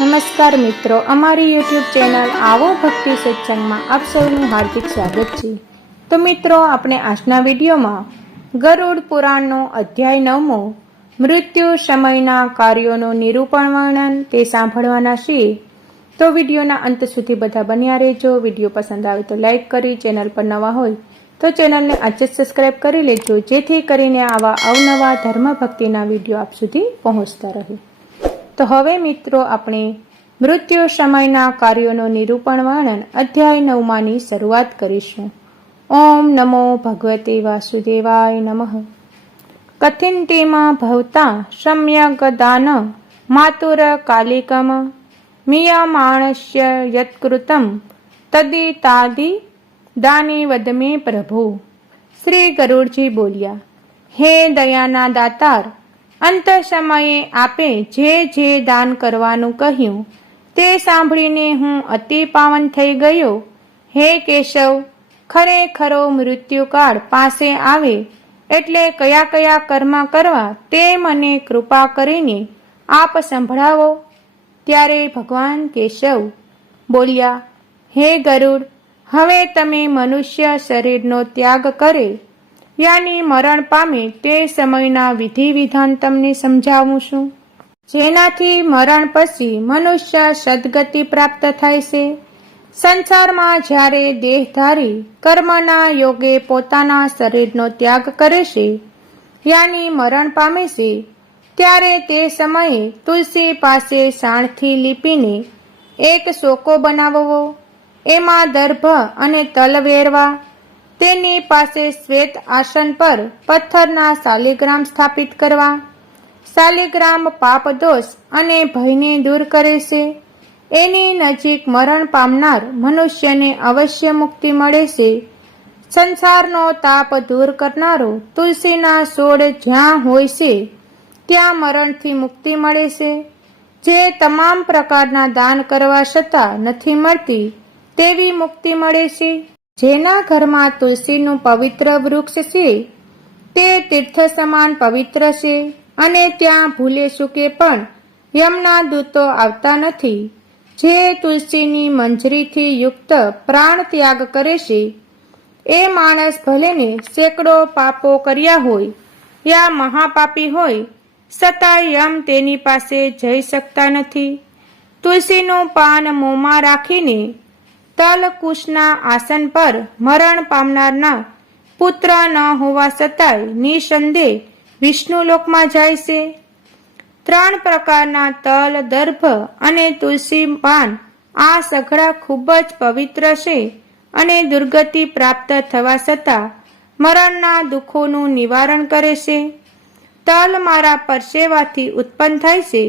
નમસ્કાર મિત્રો, અમારી યુટ્યુબ ચેનલ આવો ભક્તિ સત્સંગમાં આપ સૌનું હાર્દિક સ્વાગત છે. તો મિત્રો, આપણે આજના વિડીયોમાં ગરુડ પુરાણનો અધ્યાય નવમો, મૃત્યુ સમયના કાર્યોનું નિરૂપણ વર્ણન તે સાંભળવાના છીએ. તો વિડીયોના અંત સુધી બધા બન્યા રહેજો. વીડિયો પસંદ આવે તો લાઈક કરી, ચેનલ પર નવા હોય તો ચેનલને આજે સબસ્ક્રાઇબ કરી લેજો, જેથી કરીને આવા અવનવા ધર્મ ભક્તિના વીડિયો આપ સુધી પહોંચતા રહે. તો હવે મિત્રો આપણે મૃત્યુ સમયના કાર્યોનું નિરૂપણ વર્ણન અધ્યાય નવમાની શરૂઆત કરીશું. ઓમ નમો ભગવતે વાસુદેવાય નમઃ. કથિંતિમાં ભવતા સમ્યક દાન માતુર કાલિકમ મિયમાણસ્ય યત્કૃતમ તદી તાદી દાની વદમે પ્રભુ. શ્રી ગરુડજી બોલ્યા, હે દયાના દાતાર અંત સમયે આપે જે જે દાન કરવાનું કહ્યું, તે સાંભળીને હું અતિ પાવન થઈ ગયો. હે કેશવ, ખરેખરો મૃત્યુકાળ પાસે આવે એટલે કયા કયા કર્મ કરવા તે મને કૃપા કરીને આપ સંભળાવો. ત્યારે ભગવાન કેશવ બોલ્યા, હે ગરુડ, હવે તમે મનુષ્ય શરીરનો ત્યાગ કરે. યાની મરણ પામે તે સમયના વિધિ વિધાન તમને સમજાવું છું. જેનાથી મરણ પછી મનુષ્ય સદગતિ પ્રાપ્ત થાય છે. સંસારમાં જ્યારે દેહધારી કર્મના યોગે પોતાના શરીરનો ત્યાગ કરે છે યાની મરણ પામે છે, ત્યારે તે સમયે તુલસી પાસે સાણથી લીપીને એક સોકો બનાવવો, એમાં દર્ભ અને તલ વેરવા તેની પાસે શ્વેત આસન પર પથ્થરના શાલિગ્રામ સ્થાપિત કરવા શાલિગ્રામ પાપ દોષ અને ભયને દૂર કરે છે. એની નજીક મરણ પામનાર મનુષ્યને અવશ્ય મુક્તિ મળે છે. સંસારનો તાપ દૂર કરનારો તુલસીના છોડ જ્યાં હોય છે, ત્યાં મરણથી મુક્તિ મળે છે. જે તમામ પ્રકારના દાન કરવા છતાં નથી મળતી, તેવી મુક્તિ મળે છે. જેના ઘરમાં તુલસીનું પવિત્ર વૃક્ષ છે, તે તીર્થ સમાન પવિત્ર છે અને ત્યાં ભૂલે ચૂકે પણ યમના દૂતો આવતા નથી. જે તુલસીની મંજરીથી યુક્ત પ્રાણ ત્યાગ કરે છે, એ માણસ ભલેને સેંકડો પાપો કર્યા હોય યા મહાપાપી હોય છતાં યમ તેની પાસે જઈ શકતા નથી. તુલસીનું પાન મોંમાં રાખીને તલકુશના આસન પર મરણ પામનારના પુત્ર ન હોવા છતાંય નિસંદેહ વિષ્ણુલોકમાં જાય છે. ત્રણ પ્રકારના તલ, દર્ભ અને તુલસી પાન આ સઘળા ખૂબ જ પવિત્ર છે અને દુર્ગતિ પ્રાપ્ત થવા છતાં મરણના દુઃખોનું નિવારણ કરે છે. તલ મારા પરસેવાથી ઉત્પન્ન થાય છે,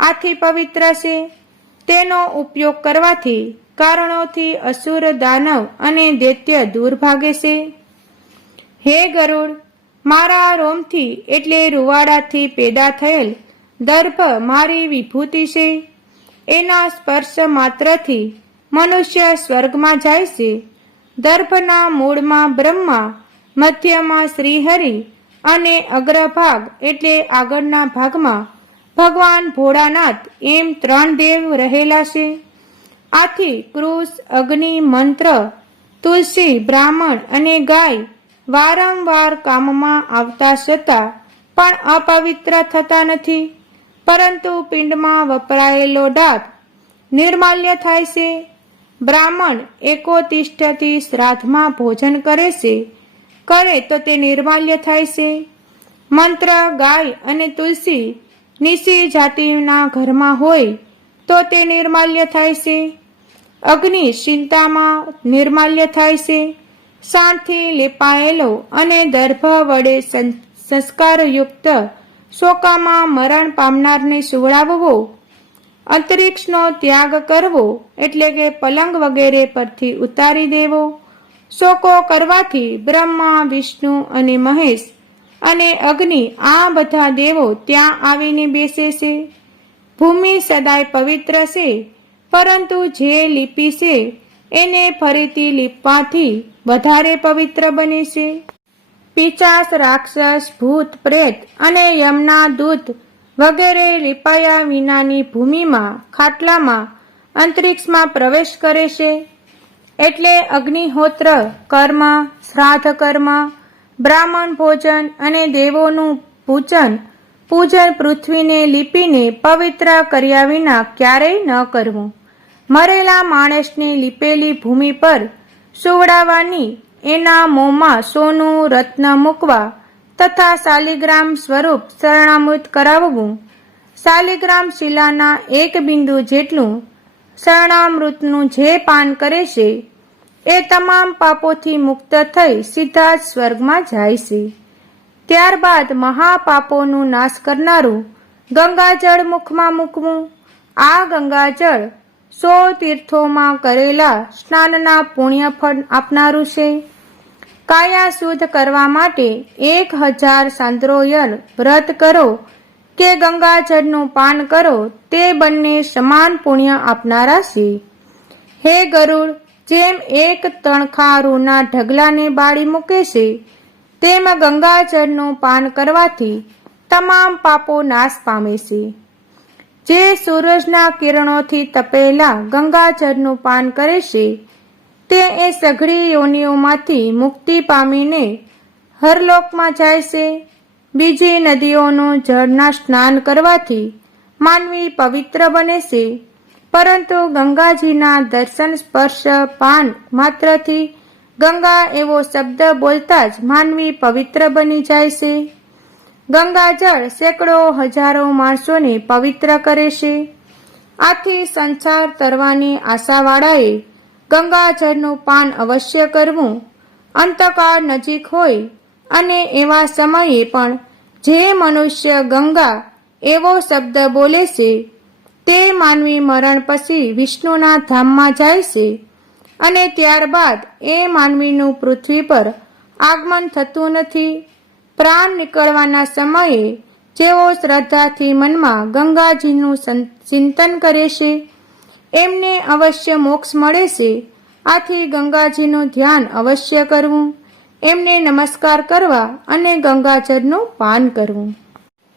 આથી પવિત્ર છે. તેનો ઉપયોગ કરવાથી કારણોથી અસુર દાનવ અને દૈત્ય દૂર ભાગે છે. હે ગરુડ, મારા રોમથી એટલે રૂવાડાથી પેદા થયેલ દર્ભ મારી વિભૂતિ છે. એના સ્પર્શ માત્રથી મનુષ્ય સ્વર્ગમાં જાય છે. દર્ભના મૂળમાં બ્રહ્મા, મધ્યમાં શ્રીહરિ અને અગ્રભાગ એટલે આગળના ભાગમાં ભગવાન ભોળાનાથ એમ ત્રણ દેવ રહેલા છે. આથી કૃષ અગ્નિ, મંત્ર, તુલસી, બ્રાહ્મણ અને ગાય વારંવાર કામમાં આવતા છતાં પણ અપવિત્ર થતા નથી. પરંતુ પિંડમાં વપરાયેલો ડાબ નિર્માલ્ય થાય છે. બ્રાહ્મણ એકોતિષ્ઠથી શ્રાદ્ધમાં ભોજન કરે છે. કરે તો તે નિર્માલ્ય થાય છે. મંત્ર, ગાય અને તુલસી નિશી જાતિના ઘરમાં હોય તો તે નિર્માલ્ય થાય છે. અગ્નિ ચિંતામાં નિર્માલ્ય થાય છે. શાંતથી લેપાયેલો અને દર્ભ વડે સંસ્કારયુક્ત શોકામાં મરણ પામનારને સુવડાવવો, અંતરિક્ષનો ત્યાગ કરવો એટલે કે પલંગ વગેરે પરથી ઉતારી દેવો, શોકો કરવાથી બ્રહ્મા, વિષ્ણુ અને મહેશ અને અગ્નિ આ બધા દેવો ત્યાં આવીને બેસે છે. ભૂમિ સદાય પવિત્ર છે. પરંતુ જે લિપિ છે, એને ફરીથી લીપવાથી વધારે પવિત્ર બને છે. પિચાસ રાક્ષસ, ભૂત, પ્રેત અને યમના દૂત વગેરે લીપાયા વિનાની ભૂમિમાં, ખાટલામાં, અંતરિક્ષમાં પ્રવેશ કરે છે. એટલે અગ્નિહોત્ર, કર્મ શ્રાદ્ધ કર્મ બ્રાહ્મણ ભોજન અને દેવોનું પૂજન પૂજન પૃથ્વીને લીપીને પવિત્ર કર્યા વિના ક્યારેય ન કરવું. મરેલા માણસની લીપેલી ભૂમિ પર સુવડાવવાની, એના મોંમાં સોનું, રત્ન મૂકવા તથા શાલિગ્રામ સ્વરૂપ શરણામૃત કરાવવું. શાલિગ્રામ શિલાના એક બિંદુ જેટલું શરણામૃતનું જે પાન કરે છે, એ તમામ પાપોથી મુક્ત થઈ સીધા જ સ્વર્ગમાં જાય છે. ત્યારબાદ મહાપાપોનું નાશ કરનારું ગંગાજળ મુખમાં મૂકવું. આ ગંગાજળ સો તીર્થોમાં કરેલા સ્નાનના પુણ્ય ફળ આપનારું છે. કાયા શુદ્ધ કરવા માટે એક હજાર સાંદ્રોયલ વ્રત કરો કે ગંગાજળનું પાન કરો તે બંને સમાન પુણ્ય આપનારા છે. હે ગરુડ, જેમ એક તણખા રૂના ઢગલાને બાળી મૂકે છે, તેમ ગંગાજળનું પાન કરવાથી તમામ પાપો નાશ પામે છે. જે સૂરજના કિરણોથી તપેલા ગંગાજળનું પાન કરે છે, તે એ સઘળી યોનિઓમાંથી મુક્તિ પામીને હરલોકમાં જાય છે. બીજી નદીઓનું જળના સ્નાન કરવાથી માનવી પવિત્ર બને છે. પરંતુ ગંગાજીના દર્શન સ્પર્શ પાન માત્રથી ગંગા એવો શબ્દ બોલતા જ માનવી પવિત્ર બની જાય છે. ગંગાજળ સેંકડો હજારો માણસોને પવિત્ર કરે છે. આથી સંસાર તરવાની આશાવાળાએ ગંગાજળનું પાન અવશ્ય કરવું. અંતકાળ નજીક હોય અને એવા સમયે પણ જે મનુષ્ય ગંગા એવો શબ્દ બોલે છે, તે માનવી મરણ પછી વિષ્ણુના ધામમાં જાય છે અને ત્યારબાદ એ માનવીનું પૃથ્વી પર આગમન થતું નથી. પ્રાણ નીકળવાના સમયે જેઓ શ્રદ્ધાથી મનમાં ગંગાજીનું ચિંતન કરે છે, એમને અવશ્ય મોક્ષ મળે છે. આથી ગંગાજીનું ધ્યાન અવશ્ય કરવું, એમને નમસ્કાર કરવા અને ગંગાજળનું પાન કરવું.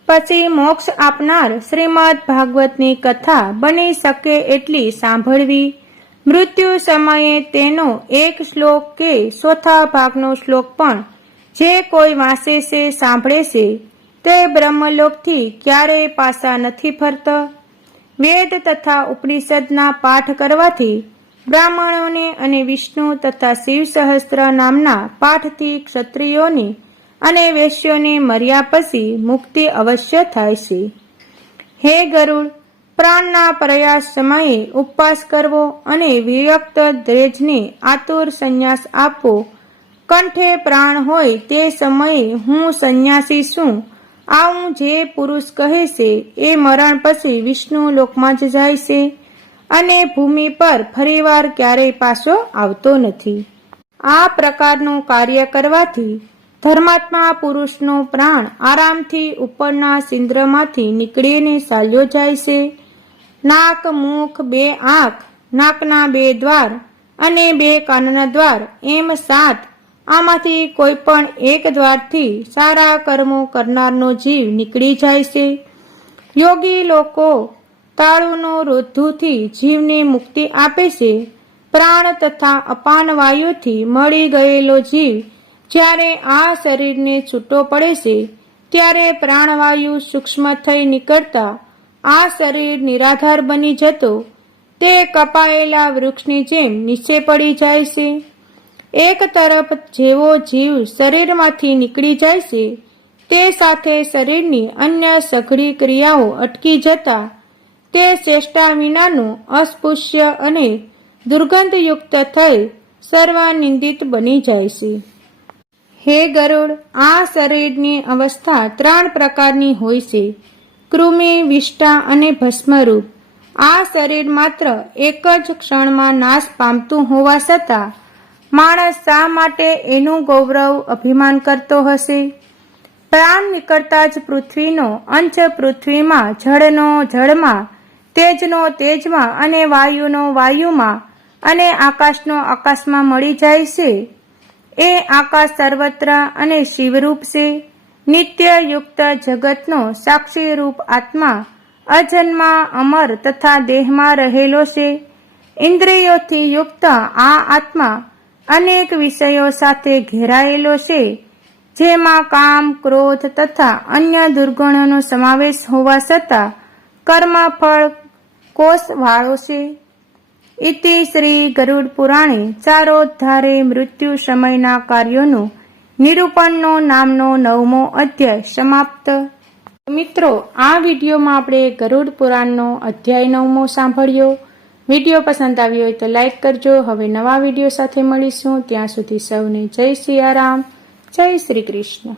પછી મોક્ષ આપનાર શ્રીમદ ભાગવતની કથા બની શકે એટલી સાંભળવી. મૃત્યુ સમયે તેનો એક શ્લોક કે ચોથા ભાગનો શ્લોક પણ જે કોઈ વાંચે છે, સાંભળે છે, તે બ્રહ્મલોકથી ક્યારેય પાસા નથી ફરતા. વેદ તથા ઉપનિષદના પાઠ કરવાથી બ્રાહ્મણોને અને વિષ્ણુ તથા શિવ સહસ્ત્ર નામના પાઠથી ક્ષત્રિયોની અને વૈશ્યોને મર્યા પછી મુક્તિ અવશ્ય થાય છે. હે ગરુડ, પ્રાણના પ્રયાસ સમયે ઉપવાસ કરવો અને વિરક્ત દ્રેજને આતુર સંન્યાસ આપવો કંઠે પ્રાણ હોય તે સમયે હું સંન્યાસી છું. આવું જે પુરુષ કહે છે, એ મરણ પછી વિષ્ણુ લોકમાં જ જાય છે અને ભૂમિ પર ફરીવાર ક્યારેય પાછો આવતો નથી. આ પ્રકારનું કાર્ય કરવાથી ધર્માત્મા પુરુષનો પ્રાણ આરામથી ઉપરના સિંદ્રમાંથી નીકળીને ચાલ્યો જાય છે. નાક, મુખ, બે આંખ, નાકના બે દ્વાર અને બે કાનના દ્વાર એમ સાત આમાંથી કોઈ પણ એક દ્વારથી સારા કર્મો કરનારનો જીવ નીકળી જાય છે. યોગી લોકો તાળુનો રોધુથી જીવને મુક્તિ આપે છે. પ્રાણ તથા અપાન વાયુથી મળી ગયેલો જીવ જ્યારે આ શરીરને છૂટો પડે છે, ત્યારે પ્રાણવાયુ સૂક્ષ્મ થઈ નીકળતા આ શરીર નિરાધાર બની જતો. તે કપાયેલા વૃક્ષની જેમ નીચે પડી જાય છે. એક તરફ જેવો જીવ શરીરમાંથી નીકળી જાય છે, તે સાથે શરીરની અન્ય સઘળી ક્રિયાઓ અટકી જતા, તે ચેષ્ટા વિનાનું અસ્પૃશ્ય અને દુર્ગંધયુક્ત થઈ સર્વનિંદિત બની જાય છે. હે ગરુડ, આ શરીરની અવસ્થા ત્રણ પ્રકારની હોય છે, કૃમિ વિષ્ટા અને ભસ્મરૂપ. આ શરીર માત્ર એક જ ક્ષણમાં નાશ પામતું હોવા છતાં માણસ શા માટે એનું ગૌરવ અભિમાન કરતો હશે? પ્રાણ નીકળતા જ પૃથ્વીનો અંશ પૃથ્વીમાં, જળનો જળમાં, તેજનો તેજમાં અને વાયુનો વાયુમાં અને આકાશનો આકાશમાં મળી જાય છે. એ આકાશ સર્વત્ર અને શિવરૂપ છે. નિત્ય યુક્ત જગતનો સાક્ષી રૂપ આત્મા અજન્મા અમર તથા દેહમાં રહેલો છે. ઇન્દ્રિયોથી યુક્ત આ આત્મા અનેક વિષયો સાથે ઘેરાયેલો છે, જેમાં કામ, ક્રોધ તથા અન્ય દુર્ગુણોનો સમાવેશ હોવા છતાં કર્મફળ કોષ વાળો છે. ઇતિ શ્રી ગરુડ પુરાણે ચારોધારે મૃત્યુ સમયના કાર્યોનું નિરૂપણનો નામનો નવમો અધ્યાય સમાપ્ત. મિત્રો, આ વિડીયોમાં આપણે ગરુડ પુરાણનો અધ્યાય નવમો સાંભળ્યો. વીડિયો પસંદ આવ્યો હોય તો લાઇક કરજો. હવે નવા વીડિયો સાથે મળીશું. ત્યાં સુધી સૌને જય સિયારામ જય શ્રી કૃષ્ણ.